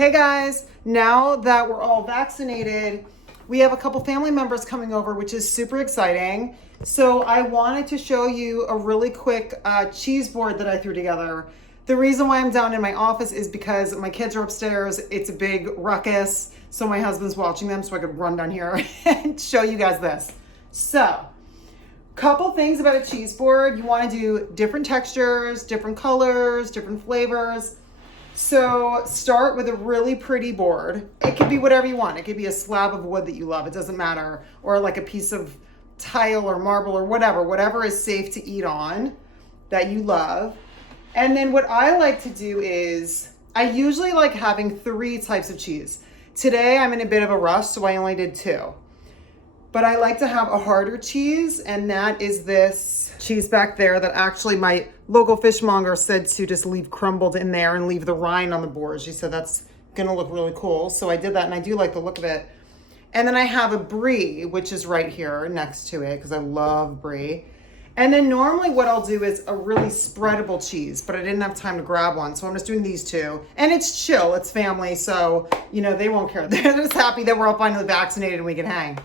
Hey guys, now that we're all vaccinated, we have a couple family members coming over, which is super exciting. So I wanted to show you a really quick cheese board that I threw together. The reason why I'm down in my office is because my kids are upstairs. It's a big ruckus. So my husband's watching them so I could run down here and show you guys this. So, couple things about a cheese board. You want to do different textures, different colors, different flavors. So start with a really pretty board. It could be whatever you want. It could be a slab of wood that you love. It doesn't matter. Or like a piece of tile or marble or whatever is safe to eat on that you love. And then what I like to do is I usually like having 3 types of cheese. Today I'm in a bit of a rush, so I only did 2. But I like to have a harder cheese, and that is this cheese back there that actually my local fishmonger said to just leave crumbled in there and leave the rind on the board. She said that's gonna look really cool. So I did that, and I do like the look of it. And then I have a brie, which is right here next to it because I love brie. And then normally what I'll do is a really spreadable cheese, but I didn't have time to grab one. So I'm just doing these 2. And it's chill, it's family, so you know, they won't care. They're just happy that we're all finally vaccinated and we can hang.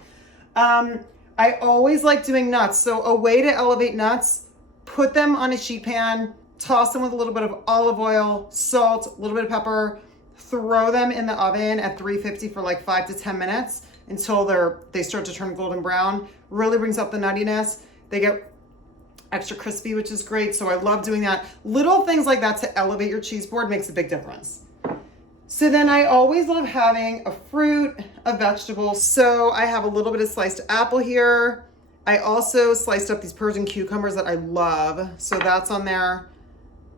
I always like doing nuts. So a way to elevate nuts, put them on a sheet pan, toss them with a little bit of olive oil, salt, a little bit of pepper, throw them in the oven at 350 for like 5 to 10 minutes until they start to turn golden brown. Really brings up the nuttiness. They get extra crispy, which is great. So I love doing that. Little things like that to elevate your cheese board makes a big difference. So then I always love having a fruit, a vegetable. So I have a little bit of sliced apple here. I also sliced up these Persian cucumbers that I love. So that's on there.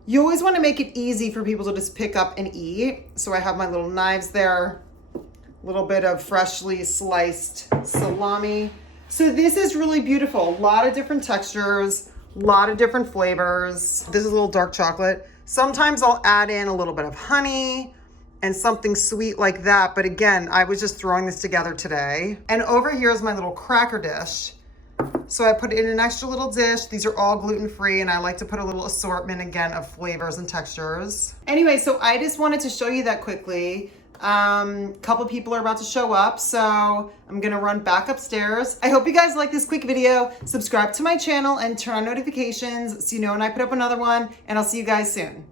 You always want to make it easy for people to just pick up and eat. So I have my little knives there, a little bit of freshly sliced salami. So this is really beautiful. A lot of different textures, a lot of different flavors. This is a little dark chocolate. Sometimes I'll add in a little bit of honey and something sweet like that. But again, I was just throwing this together today. And over here is my little cracker dish. So I put it in an extra little dish. These are all gluten-free, and I like to put a little assortment again of flavors and textures. Anyway, so I just wanted to show you that quickly. Couple people are about to show up, so I'm gonna run back upstairs. I hope you guys like this quick video. Subscribe to my channel and turn on notifications so you know when I put up another one, and I'll see you guys soon.